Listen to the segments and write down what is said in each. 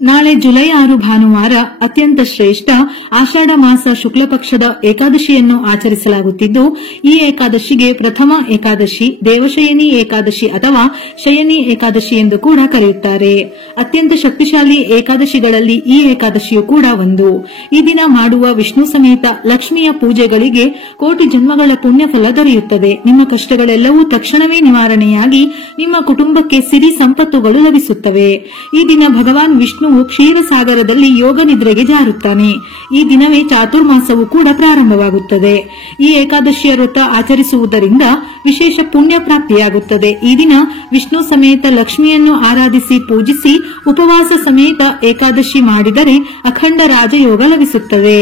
ನಾಳೆ ಜುಲೈ 6 ಭಾನುವಾರ ಅತ್ಯಂತ ಶ್ರೇಷ್ಠ ಆಷಾಢ ಮಾಸ ಶುಕ್ಲ ಪಕ್ಷದ ಏಕಾದಶಿಯನ್ನು ಆಚರಿಸಲಾಗುತ್ತಿದ್ದು, ಈ ಏಕಾದಶಿಗೆ ಪ್ರಥಮ ಏಕಾದಶಿ, ದೇವಶಯನಿ ಏಕಾದಶಿ ಅಥವಾ ಶಯನಿ ಏಕಾದಶಿ ಎಂದು ಕೂಡ ಕರೆಯುತ್ತಾರೆ. ಅತ್ಯಂತ ಶಕ್ತಿಶಾಲಿ ಏಕಾದಶಿಗಳಲ್ಲಿ ಈ ಏಕಾದಶಿಯು ಕೂಡ ಒಂದು. ಈ ದಿನ ಮಾಡುವ ವಿಷ್ಣು ಸಮೇತ ಲಕ್ಷ್ಮಿಯ ಪೂಜೆಗಳಿಗೆ ಕೋಟಿ ಜನ್ಮಗಳ ಪುಣ್ಯ ಫಲ ದೊರೆಯುತ್ತದೆ. ನಿಮ್ಮ ಕಷ್ಟಗಳೆಲ್ಲವೂ ತಕ್ಷಣವೇ ನಿವಾರಣೆಯಾಗಿ ನಿಮ್ಮ ಕುಟುಂಬಕ್ಕೆ ಸಿರಿ ಸಂಪತ್ತುಗಳು ಲಭಿಸುತ್ತವೆ. ಈ ದಿನ ಭಗವಾನ್ ವಿಷ್ಣುವು ಕ್ಷೀರಸಾಗರದಲ್ಲಿ ಯೋಗ ನಿದ್ರೆಗೆ ಜಾರುತ್ತಾನೆ. ಈ ದಿನವೇ ಚಾತುರ್ಮಾಸವೂ ಕೂಡ ಪ್ರಾರಂಭವಾಗುತ್ತದೆ. ಈ ಏಕಾದಶಿಯ ವ್ರತ ಆಚರಿಸುವುದರಿಂದ ವಿಶೇಷ ಪುಣ್ಯ ಪ್ರಾಪ್ತಿಯಾಗುತ್ತದೆ. ಈ ದಿನ ವಿಷ್ಣು ಸಮೇತ ಲಕ್ಷ್ಮಿಯನ್ನು ಆರಾಧಿಸಿ ಪೂಜಿಸಿ ಉಪವಾಸ ಸಮೇತ ಏಕಾದಶಿ ಮಾಡಿದರೆ ಅಖಂಡ ರಾಜಯೋಗ ಲಭಿಸುತ್ತದೆ.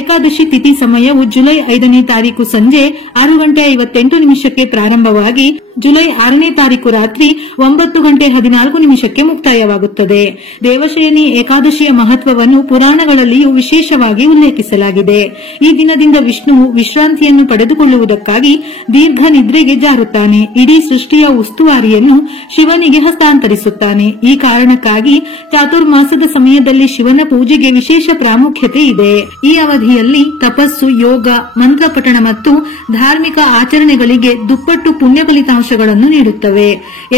ಏಕಾದಶಿ ತಿಥಿ ಸಮಯವು ಜುಲೈ 5ನೇ ತಾರೀಕು ಸಂಜೆ 6:58 ಪ್ರಾರಂಭವಾಗಿ ಜುಲೈ 6ನೇ ತಾರೀಕು ರಾತ್ರಿ 9:14 ಮುಕ್ತಾಯವಾಗುತ್ತದೆ. ದೇವಶಯನಿ ಏಕಾದಶಿಯ ಮಹತ್ವವನ್ನು ಪುರಾಣಗಳಲ್ಲಿಯೂ ವಿಶೇಷವಾಗಿ ಉಲ್ಲೇಖಿಸಲಾಗಿದೆ. ಈ ದಿನದಿಂದ ವಿಷ್ಣುವು ವಿಶ್ರಾಂತಿಯನ್ನು ಪಡೆದುಕೊಳ್ಳುವುದಕ್ಕಾಗಿ ದೀರ್ಘ ನಿದ್ರೆಗೆ ಜಾರುತ್ತಾನೆ. ಇಡೀ ಸೃಷ್ಟಿಯ ಉಸ್ತುವಾರಿಯನ್ನು ಶಿವನಿಗೆ ಹಸ್ತಾಂತರಿಸುತ್ತಾನೆ. ಈ ಕಾರಣಕ್ಕಾಗಿ ಚಾತುರ್ಮಾಸದ ಸಮಯದಲ್ಲಿ ಶಿವನ ಪೂಜೆಗೆ ವಿಶೇಷ ಪ್ರಾಮುಖ್ಯತೆ ಇದೆ. ಈ ಅವಧಿಯಲ್ಲಿ ತಪಸ್ಸು, ಯೋಗ, ಮಂತ್ರ ಪಠಣ ಮತ್ತು ಧಾರ್ಮಿಕ ಆಚರಣೆಗಳಿಗೆ ದುಪ್ಪಟ್ಟು ಪುಣ್ಯ ಫಲಿತಾಂಶಗಳನ್ನು ನೀಡುತ್ತವೆ.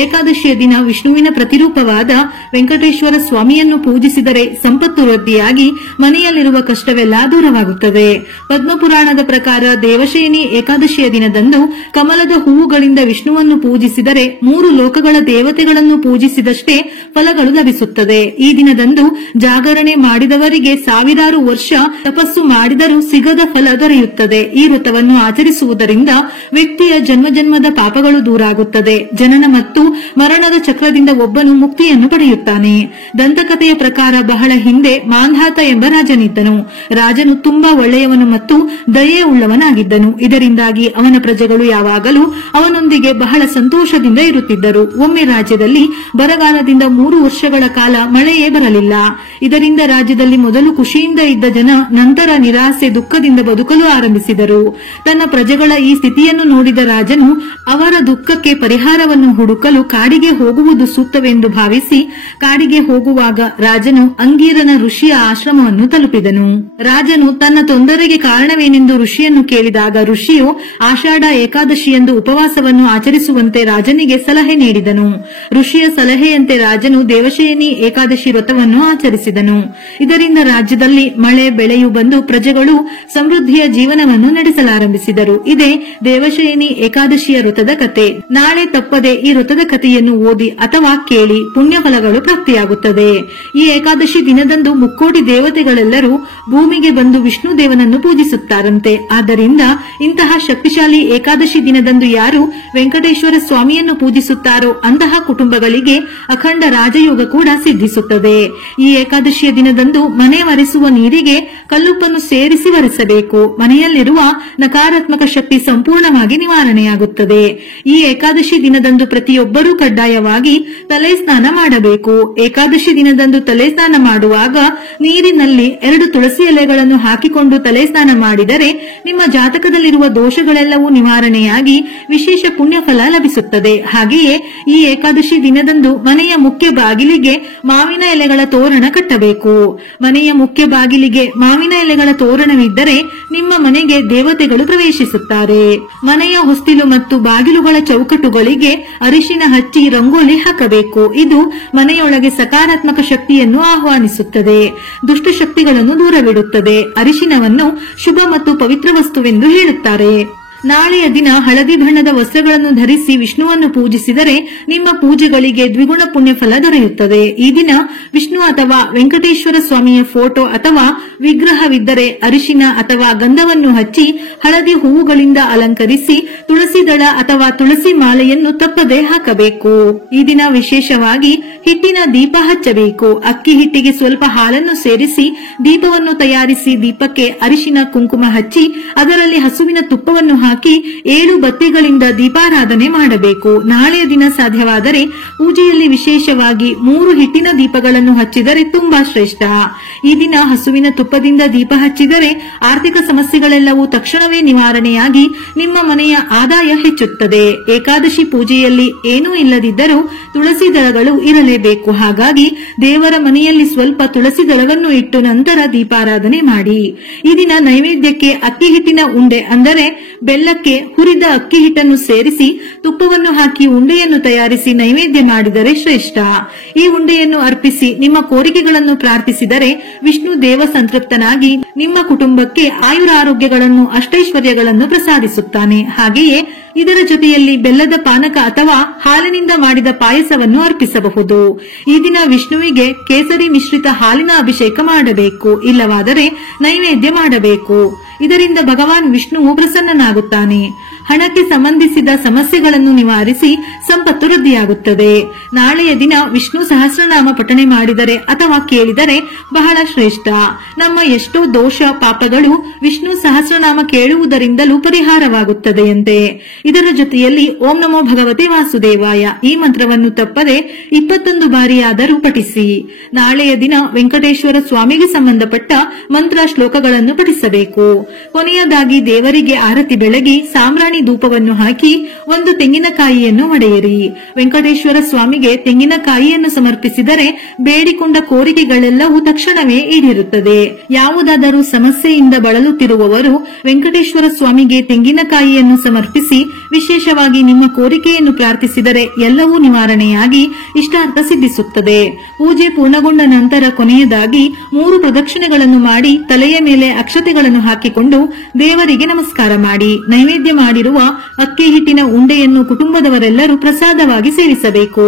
ಏಕಾದಶಿಯ ದಿನ ವಿಷ್ಣುವಿನ ಪ್ರತಿರೂಪವಾದ ವೆಂಕಟೇಶ್ವರ ಸ್ವಾಮಿಯನ್ನು ಪೂಜಿಸಿದರೆ ಸಂಪತ್ತು ವೃದ್ಧಿಯಾಗಿ ಮನೆಯಲ್ಲಿರುವ ಕಷ್ಟವೆಲ್ಲ ದೂರವಾಗುತ್ತದೆ. ಪದ್ಮಪುರಾಣದ ಪ್ರಕಾರ ದೇವಶಯನಿ ಏಕಾದಶಿಯ ದಿನದಂದು ಕಮಲದ ಹೂವುಗಳಿಂದ ವಿಷ್ಣುವನ್ನು ಪೂಜಿಸಿದರೆ 3 ಲೋಕಗಳ ದೇವತೆಗಳನ್ನು ಪೂಜಿಸಿದಷ್ಟೇ ಫಲಗಳು ಲಭಿಸುತ್ತದೆ. ಈ ದಿನದಂದು ಜಾಗರಣೆ ಮಾಡಿದವರಿಗೆ ಸಾವಿರಾರು ವರ್ಷ ತಪಸ್ಸು ಮಾಡಿದರೂ ಸಿಗದ ಫಲ ದೊರೆಯುತ್ತದೆ. ಈ ವ್ರತವನ್ನು ಆಚರಿಸುವುದರಿಂದ ವ್ಯಕ್ತಿಯ ಜನ್ಮದ ಪಾಪಗಳು ದೂರಾಗುತ್ತದೆ. ಜನನ ಮತ್ತು ಮರಣದ ಚಕ್ರದಿಂದ ಒಬ್ಬನು ಮುಕ್ತಿಯನ್ನು ಪಡೆಯುತ್ತಾನೆ. ದಂತಕಥೆಯ ಪ್ರಕಾರ ಬಹಳ ಹಿಂದೆ ಮಾಂಧಾತ ಎಂಬ ರಾಜನಿದ್ದನು. ರಾಜನು ತುಂಬಾ ಒಳ್ಳೆಯವನು ಮತ್ತು ದಯೆ ಉಳ್ಳವನಾಗಿದ್ದನು. ಇದರಿಂದಾಗಿ ಅವನ ಪ್ರಜೆಗಳು ಯಾವಾಗಲೂ ಅವನೊಂದಿಗೆ ಬಹಳ ಸಂತೋಷದಿಂದ ಇರುತ್ತಿದ್ದರು. ಒಮ್ಮೆ ರಾಜ್ಯದಲ್ಲಿ ಬರಗಾಲದಿಂದ 3 ವರ್ಷಗಳ ಕಾಲ ಮಳೆಯೇ ಬರಲಿಲ್ಲ. ಇದರಿಂದ ರಾಜ್ಯದಲ್ಲಿ ಮೊದಲು ಖುಷಿಯಿಂದ ಇದ್ದ ಜನ ನಂತರ ನಿರಾಸೆ, ದುಃಖದಿಂದ ಬದುಕಲು ಆರಂಭಿಸಿದರು. ತನ್ನ ಪ್ರಜೆಗಳ ಈ ಸ್ಥಿತಿಯನ್ನು ನೋಡಿದ ರಾಜನು ಅವರ ದುಃಖಕ್ಕೆ ಪರಿಹಾರವನ್ನು ಹುಡುಕಲು ಕಾಡಿಗೆ ಹೋಗುವುದು ಸೂಕ್ತವೆಂದು ಭಾವಿಸಿ ಕಾಡಿಗೆ ಹೋಗುವಾಗ ರಾಜನು ಅಂಗೀರನ ಋಷಿಯ ಆಶ್ರಮವನ್ನು ತಲುಪಿದನು. ರಾಜನು ತನ್ನ ತೊಂದರೆಗೆ ಕಾರಣವೇನೆಂದು ಋಷಿಯನ್ನು ಕೇಳಿದಾಗ ಋಷಿಯು ಆಷಾಢ ಏಕಾದಶಿಯಂದು ಉಪವಾಸವನ್ನು ಆಚರಿಸುವಂತೆ ರಾಜನಿಗೆ ಸಲಹೆ ನೀಡಿದನು. ಋಷಿಯ ಸಲಹೆಯಂತೆ ರಾಜನು ದೇವಶಯನಿ ಏಕಾದಶಿ ವ್ರತವನ್ನು ಆಚರಿಸಿದನು. ಇದರಿಂದ ರಾಜ್ಯದಲ್ಲಿ ಮಳೆ ಬೆಳೆಯು ಬಂದು ಪ್ರಜೆಗಳು ಸಮೃದ್ಧಿಯ ಜೀವನವನ್ನು ನಡೆಸಲಾರಂಭಿಸಿದರು. ಇದೇ ದೇವಶಯನಿ ಏಕಾದಶಿಯ ವ್ರತದ ಕಥೆ. ನಾಳೆ ತಪ್ಪದೆ ಈ ವ್ರತದ ಕಥೆಯನ್ನು ಓದಿ ಅಥವಾ ಕೇಳಿ ಪುಣ್ಯ ಫಲಗಳು ಪ್ರಾಪ್ತಿಯಾಗುತ್ತದೆ. ಈ ಏಕಾದಶಿ ದಿನದಂದು ಮುಕ್ಕೋಟಿ ದೇವತೆಗಳೆಲ್ಲರೂ ಭೂಮಿಗೆ ಬಂದು ವಿಷ್ಣು ದೇವನನ್ನು ಪೂಜಿಸುತ್ತಾರಂತೆ. ಆದ್ದರಿಂದ ಇಂತಹ ಶಕ್ತಿಶಾಲಿ ಏಕಾದಶಿ ದಿನದಂದು ಯಾರು ವೆಂಕಟೇಶ್ವರ ಸ್ವಾಮಿಯನ್ನು ಪೂಜಿಸುತ್ತಾರೋ ಅಂತಹ ಕುಟುಂಬಗಳಿಗೆ ಅಖಂಡ ರಾಜಯೋಗ ಕೂಡ ಸಿದ್ಧಿಸುತ್ತದೆ. ಈ ಏಕಾದಶಿಯ ದಿನದಂದು ಮನೆ ಒರೆಸುವ ನೀರಿಗೆ ಕಲ್ಲುಪ್ಪನ್ನು ಸೇರಿಸಿ ಒರೆಸಬೇಕು. ಮನೆಯಲ್ಲಿರುವ ನಕಾರಾತ್ಮಕ ಶಕ್ತಿ ಸಂಪೂರ್ಣವಾಗಿ ನಿವಾರಣೆಯಾಗುತ್ತದೆ. ಈ ಏಕಾದಶಿ ದಿನದಂದು ಪ್ರತಿಯೊಬ್ಬರೂ ಕಡ್ಡಾಯವಾಗಿ ತಲೆ ಸ್ನಾನ ಮಾಡಬೇಕು. ಏಕಾದಶಿ ದಿನದಂದು ತಲೆ ಸ್ನಾನ ಮಾಡುವಾಗ ನೀರಿನಲ್ಲಿ 2 ತುಳಸಿ ಎಲೆಗಳನ್ನು ಹಾಕಿಕೊಂಡು ತಲೆ ಸ್ನಾನ ಮಾಡಿದರೆ ನಿಮ್ಮ ಜಾತಕದಲ್ಲಿರುವ ದೋಷಗಳೆಲ್ಲವೂ ನಿವಾರಣೆಯಾಗಿ ವಿಶೇಷ ಪುಣ್ಯ ಫಲ ಲಭಿಸುತ್ತದೆ. ಹಾಗೆಯೇ ಈ ಏಕಾದಶಿ ದಿನದಂದು ಮನೆಯ ಮುಖ್ಯ ಬಾಗಿಲಿಗೆ ಮಾವಿನ ಎಲೆಗಳ ತೋರಣ ಕಟ್ಟಬೇಕು. ಮನೆಯ ಮುಖ್ಯ ಬಾಗಿಲಿಗೆ ಮಾವಿನ ಎಲೆಗಳ ತೋರಣವಿದ್ದರೆ ನಿಮ್ಮ ಮನೆಗೆ ದೇವತೆಗಳು ಪ್ರವೇಶಿಸುತ್ತಾರೆ. ಮನೆಯ ಹೊಸ್ತಿಲು ಮತ್ತು ಬಾಗಿಲುಗಳ ಚೌಕಟ್ಟುಗಳಿಗೆ ಅರಿಶಿನ ಹಚ್ಚಿ ರಂಗೋಲಿ ಹಾಕಬೇಕು. ಇದು ಮನೆಯೊಳಗೆ ಸಕಾರಾತ್ಮಕ ಶಕ್ತಿಯನ್ನು ಆಹ್ವಾನಿಸುತ್ತದೆ, ದುಷ್ಟ ಶಕ್ತಿಗಳನ್ನು ದೂರವಿಡುತ್ತದೆ. ಅರಿಶಿನವನ್ನು ಶುಭ ಮತ್ತು ಪವಿತ್ರ ವಸ್ತುವೆಂದು ಹೇಳುತ್ತಾರೆ. ನಾಳೆಯ ದಿನ ಹಳದಿ ಬಣ್ಣದ ವಸ್ತ್ರಗಳನ್ನು ಧರಿಸಿ ವಿಷ್ಣುವನ್ನು ಪೂಜಿಸಿದರೆ ನಿಮ್ಮ ಪೂಜೆಗಳಿಗೆ ದ್ವಿಗುಣ ಪುಣ್ಯ ಫಲ ದೊರೆಯುತ್ತದೆ. ಈ ದಿನ ವಿಷ್ಣು ಅಥವಾ ವೆಂಕಟೇಶ್ವರ ಸ್ವಾಮಿಯ ಫೋಟೋ ಅಥವಾ ವಿಗ್ರಹವಿದ್ದರೆ ಅರಿಶಿನ ಅಥವಾ ಗಂಧವನ್ನು ಹಚ್ಚಿ ಹಳದಿ ಹೂವುಗಳಿಂದ ಅಲಂಕರಿಸಿ ತುಳಸಿ ದಳ ಅಥವಾ ತುಳಸಿ ಮಾಲೆಯನ್ನು ತಪ್ಪದೆ ಹಾಕಬೇಕು. ಈ ದಿನ ವಿಶೇಷವಾಗಿ ಹಿಟ್ಟಿನ ದೀಪ ಹಚ್ಚಬೇಕು. ಅಕ್ಕಿ ಹಿಟ್ಟಿಗೆ ಸ್ವಲ್ಪ ಹಾಲನ್ನು ಸೇರಿಸಿ ದೀಪವನ್ನು ತಯಾರಿಸಿ ದೀಪಕ್ಕೆ ಅರಿಶಿನ ಕುಂಕುಮ ಹಚ್ಚಿ ಅದರಲ್ಲಿ ಹಸುವಿನ ತುಪ್ಪವನ್ನು ಹಾಕಿ ಹಾಕಿ 7 ಬತ್ತಿಗಳಿಂದ ದೀಪಾರಾಧನೆ ಮಾಡಬೇಕು. ನಾಳೆಯ ದಿನ ಸಾಧ್ಯವಾದರೆ ಪೂಜೆಯಲ್ಲಿ ವಿಶೇಷವಾಗಿ 3 ಹಿಟ್ಟಿನ ದೀಪಗಳನ್ನು ಹಚ್ಚಿದರೆ ತುಂಬಾ ಶ್ರೇಷ್ಠ. ಈ ದಿನ ಹಸುವಿನ ತುಪ್ಪದಿಂದ ದೀಪ ಹಚ್ಚಿದರೆ ಆರ್ಥಿಕ ಸಮಸ್ಯೆಗಳೆಲ್ಲವೂ ತಕ್ಷಣವೇ ನಿವಾರಣೆಯಾಗಿ ನಿಮ್ಮ ಮನೆಯ ಆದಾಯ ಹೆಚ್ಚುತ್ತದೆ. ಏಕಾದಶಿ ಪೂಜೆಯಲ್ಲಿ ಏನೂ ಇಲ್ಲದಿದ್ದರೂ ತುಳಸಿ ದಳಗಳು ಇರಲೇಬೇಕು. ಹಾಗಾಗಿ ದೇವರ ಮನೆಯಲ್ಲಿ ಸ್ವಲ್ಪ ತುಳಸಿ ದಳವನ್ನು ಇಟ್ಟು ನಂತರ ದೀಪಾರಾಧನೆ ಮಾಡಿ. ಈ ದಿನ ನೈವೇದ್ಯಕ್ಕೆ ಅಕ್ಕಿ ಹಿಟ್ಟಿನ ಉಂಡೆ ಅಂದರೆ ಬೆಲ್ಲಕ್ಕೆ ಹುರಿದ ಅಕ್ಕಿ ಹಿಟ್ಟನ್ನು ಸೇರಿಸಿ ತುಪ್ಪವನ್ನು ಹಾಕಿ ಉಂಡೆಯನ್ನು ತಯಾರಿಸಿ ನೈವೇದ್ಯ ಮಾಡಿದರೆ ಶ್ರೇಷ್ಠ. ಈ ಉಂಡೆಯನ್ನು ಅರ್ಪಿಸಿ ನಿಮ್ಮ ಕೋರಿಕೆಗಳನ್ನು ಪ್ರಾರ್ಥಿಸಿದರೆ ವಿಷ್ಣು ದೇವ ಸಂತೃಪ್ತನಾಗಿ ನಿಮ್ಮ ಕುಟುಂಬಕ್ಕೆ ಆಯುರಾರೋಗ್ಯಗಳನ್ನು ಅಷ್ಟೈಶ್ವರ್ಯಗಳನ್ನು ಪ್ರಸಾದಿಸುತ್ತಾನೆ. ಹಾಗೆಯೇ ಇದರ ಜೊತೆಯಲ್ಲಿ ಬೆಲ್ಲದ ಪಾನಕ ಅಥವಾ ಹಾಲಿನಿಂದ ಮಾಡಿದ ಪಾಯಸವನ್ನು ಅರ್ಪಿಸಬಹುದು. ಈ ದಿನ ವಿಷ್ಣುವಿಗೆ ಕೇಸರಿ ಮಿಶ್ರಿತ ಹಾಲಿನ ಅಭಿಷೇಕ ಮಾಡಬೇಕು, ಇಲ್ಲವಾದರೆ ನೈವೇದ್ಯ ಮಾಡಬೇಕು. ಇದರಿಂದ ಭಗವಾನ್ ವಿಷ್ಣುವು ಪ್ರಸನ್ನನಾಗುತ್ತಾನೆ. ಹಣಕ್ಕೆ ಸಂಬಂಧಿಸಿದ ಸಮಸ್ಯೆಗಳನ್ನು ನಿವಾರಿಸಿ ಸಂಪತ್ತು ವೃದ್ಧಿಯಾಗುತ್ತದೆ. ನಾಳೆಯ ದಿನ ವಿಷ್ಣು ಸಹಸ್ರನಾಮ ಪಠಣೆ ಮಾಡಿದರೆ ಅಥವಾ ಕೇಳಿದರೆ ಬಹಳ ಶ್ರೇಷ್ಠ. ನಮ್ಮ ಎಷ್ಟೋ ದೋಷ ಪಾಪಗಳು ವಿಷ್ಣು ಸಹಸ್ರನಾಮ ಕೇಳುವುದರಿಂದಲೂ ಪರಿಹಾರವಾಗುತ್ತದೆಯಂತೆ. ಇದರ ಜೊತೆಯಲ್ಲಿ ಓಂ ನಮೋ ಭಗವತೆ ವಾಸುದೇವಾಯ ಈ ಮಂತ್ರವನ್ನು ತಪ್ಪದೆ 21 ಬಾರಿಯಾದರೂ ಪಠಿಸಿ. ನಾಳೆಯ ದಿನ ವೆಂಕಟೇಶ್ವರ ಸ್ವಾಮಿಗೆ ಸಂಬಂಧಪಟ್ಟ ಮಂತ್ರ ಶ್ಲೋಕಗಳನ್ನು ಪಠಿಸಬೇಕು. ಕೊನೆಯದಾಗಿ ದೇವರಿಗೆ ಆರತಿ ಬೆಳಗಿ ಸಾಮ್ರಾಣಿ ಧೂಪವನ್ನು ಹಾಕಿ 1 ತೆಂಗಿನಕಾಯಿಯನ್ನು ಒಡೆಯಿರಿ. ವೆಂಕಟೇಶ್ವರ ಸ್ವಾಮಿಗೆ ತೆಂಗಿನಕಾಯಿಯನ್ನು ಸಮರ್ಪಿಸಿದರೆ ಬೇಡಿಕೊಂಡ ಕೋರಿಕೆಗಳೆಲ್ಲವೂ ತಕ್ಷಣವೇ ಈಡೇರುತ್ತದೆ. ಯಾವುದಾದರೂ ಸಮಸ್ಯೆಯಿಂದ ಬಳಲುತ್ತಿರುವವರು ವೆಂಕಟೇಶ್ವರ ಸ್ವಾಮಿಗೆ ತೆಂಗಿನಕಾಯಿಯನ್ನು ಸಮರ್ಪಿಸಿ ವಿಶೇಷವಾಗಿ ನಿಮ್ಮ ಕೋರಿಕೆಯನ್ನು ಪ್ರಾರ್ಥಿಸಿದರೆ ಎಲ್ಲವೂ ನಿವಾರಣೆಯಾಗಿ ಇಷ್ಟಾರ್ಥ ಸಿದ್ಧಿಸುತ್ತದೆ. ಪೂಜೆ ಪೂರ್ಣಗೊಂಡ ನಂತರ ಕೊನೆಯದಾಗಿ 3 ಪ್ರದಕ್ಷಿಣೆಗಳನ್ನು ಮಾಡಿ ತಲೆಯ ಮೇಲೆ ಅಕ್ಷತೆಗಳನ್ನು ಹಾಕಿಕೊಂಡು ದೇವರಿಗೆ ನಮಸ್ಕಾರ ಮಾಡಿ ನೈವೇದ್ಯ ಮಾಡಿರುವ ಅಕ್ಕಿ ಹಿಟ್ಟಿನ ಉಂಡೆಯನ್ನು ಕುಟುಂಬದವರೆಲ್ಲರೂ ಪ್ರಸಾದವಾಗಿ ಸೇವಿಸಬೇಕು.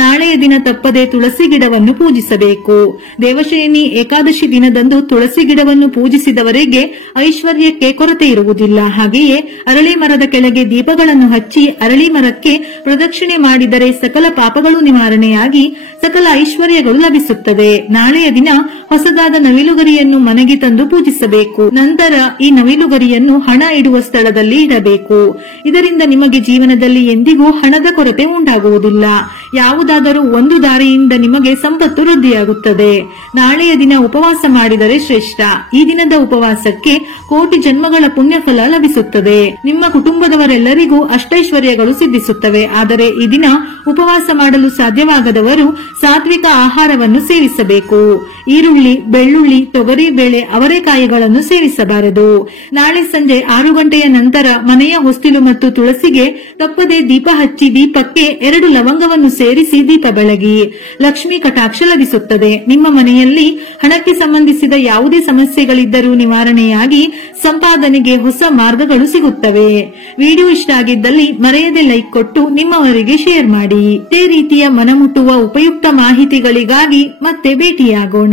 ನಾಳೆಯ ದಿನ ತಪ್ಪದೆ ತುಳಸಿ ಗಿಡವನ್ನು ಪೂಜಿಸಬೇಕು. ದೇವಶಯನಿ ಏಕಾದಶಿ ದಿನದಂದು ತುಳಸಿ ಗಿಡವನ್ನು ಪೂಜಿಸಿದವರಿಗೆ ಐಶ್ವರ್ಯಕ್ಕೆ ಕೊರತೆ ಇರುವುದಿಲ್ಲ. ಹಾಗೆಯೇ ಅರಳಿ ಮರದ ಕೆಳಗೆ ದೀಪಗಳನ್ನು ಹಚ್ಚಿ ಅರಳಿ ಮರಕ್ಕೆ ಪ್ರದಕ್ಷಿಣೆ ಮಾಡಿದರೆ ಸಕಲ ಪಾಪಗಳು ನಿವಾರಣೆಯಾಗಿ ಸಕಲ ಐಶ್ವರ್ಯಗಳು ಲಭಿಸುತ್ತದೆ. ನಾಳೆಯ ದಿನ ಹೊಸದಾದ ನವಿಲುಗರಿಯನ್ನು ಮನೆಗೆ ತಂದು ಪೂಜಿಸಬೇಕು. ನಂತರ ಈ ನವಿಲುಗರಿಯನ್ನು ಹಣ ಇಡುವ ಸ್ಥಳದಲ್ಲಿ ಇಡಬೇಕು. ಇದರಿಂದ ನಿಮಗೆ ಜೀವನದಲ್ಲಿ ಎಂದಿಗೂ ಹಣದ ಕೊರತೆ ಉಂಟಾಗುವುದಿಲ್ಲ. ಯಾವುದಾದರೂ ಒಂದು ದಾರಿಯಿಂದ ನಿಮಗೆ ಸಂಪತ್ತು ವೃದ್ಧಿಯಾಗುತ್ತದೆ. ನಾಳೆಯ ದಿನ ಉಪವಾಸ ಮಾಡಿದರೆ ಶ್ರೇಷ್ಠ. ಈ ದಿನದ ಉಪವಾಸಕ್ಕೆ ಕೋಟಿ ಜನ್ಮಗಳ ಪುಣ್ಯಫಲ ಲಭಿಸುತ್ತದೆ. ನಿಮ್ಮ ಕುಟುಂಬದವರೆಲ್ಲರಿಗೂ ಅಷ್ಟೈಶ್ವರ್ಯಗಳು ಸಿದ್ಧಿಸುತ್ತವೆ. ಆದರೆ ಈ ದಿನ ಉಪವಾಸ ಮಾಡಲು ಸಾಧ್ಯವಾಗದವರು ಸಾತ್ವಿಕ ಆಹಾರವನ್ನು ಸೇವಿಸಬೇಕು. ಈರುಳ್ಳಿ, ಬೆಳ್ಳುಳ್ಳಿ, ತೊಗರಿ ಬೇಳೆ, ಅವರೆಕಾಯಿಗಳನ್ನು ಸೇವಿಸಬಾರದು. ನಾಳೆ ಸಂಜೆ 6 ಗಂಟೆಯ ನಂತರ ಮನೆಯ ಹೊಸ್ತಿಲು ಮತ್ತು ತುಳಸಿಗೆ ತಪ್ಪದೆ ದೀಪ ಹಚ್ಚಿ ದೀಪಕ್ಕೆ 2 ಲವಂಗವನ್ನು ಸೇರಿಸಿ ದೀಪ ಬೆಳಗಿ. ಲಕ್ಷ್ಮೀ ಕಟಾಕ್ಷ ಲಭಿಸುತ್ತದೆ. ನಿಮ್ಮ ಮನೆಯಲ್ಲಿ ಹಣಕ್ಕೆ ಸಂಬಂಧಿಸಿದ ಯಾವುದೇ ಸಮಸ್ಯೆಗಳಿದ್ದರೂ ನಿವಾರಣೆಯಾಗಿ ಸಂಪಾದನೆಗೆ ಹೊಸ ಮಾರ್ಗಗಳು ಸಿಗುತ್ತವೆ. ವಿಡಿಯೋ ಇಷ್ಟ ಆಗಿದ್ದಲ್ಲಿ ಮರೆಯದೆ ಲೈಕ್ ಕೊಟ್ಟು ನಿಮ್ಮವರಿಗೆ ಶೇರ್ ಮಾಡಿ. ಇದೇ ರೀತಿಯ ಮನಮುಟ್ಟುವ ಉಪಯುಕ್ತ ಮಾಹಿತಿಗಳಿಗಾಗಿ ಮತ್ತೆ ಭೇಟಿಯಾಗೋಣ.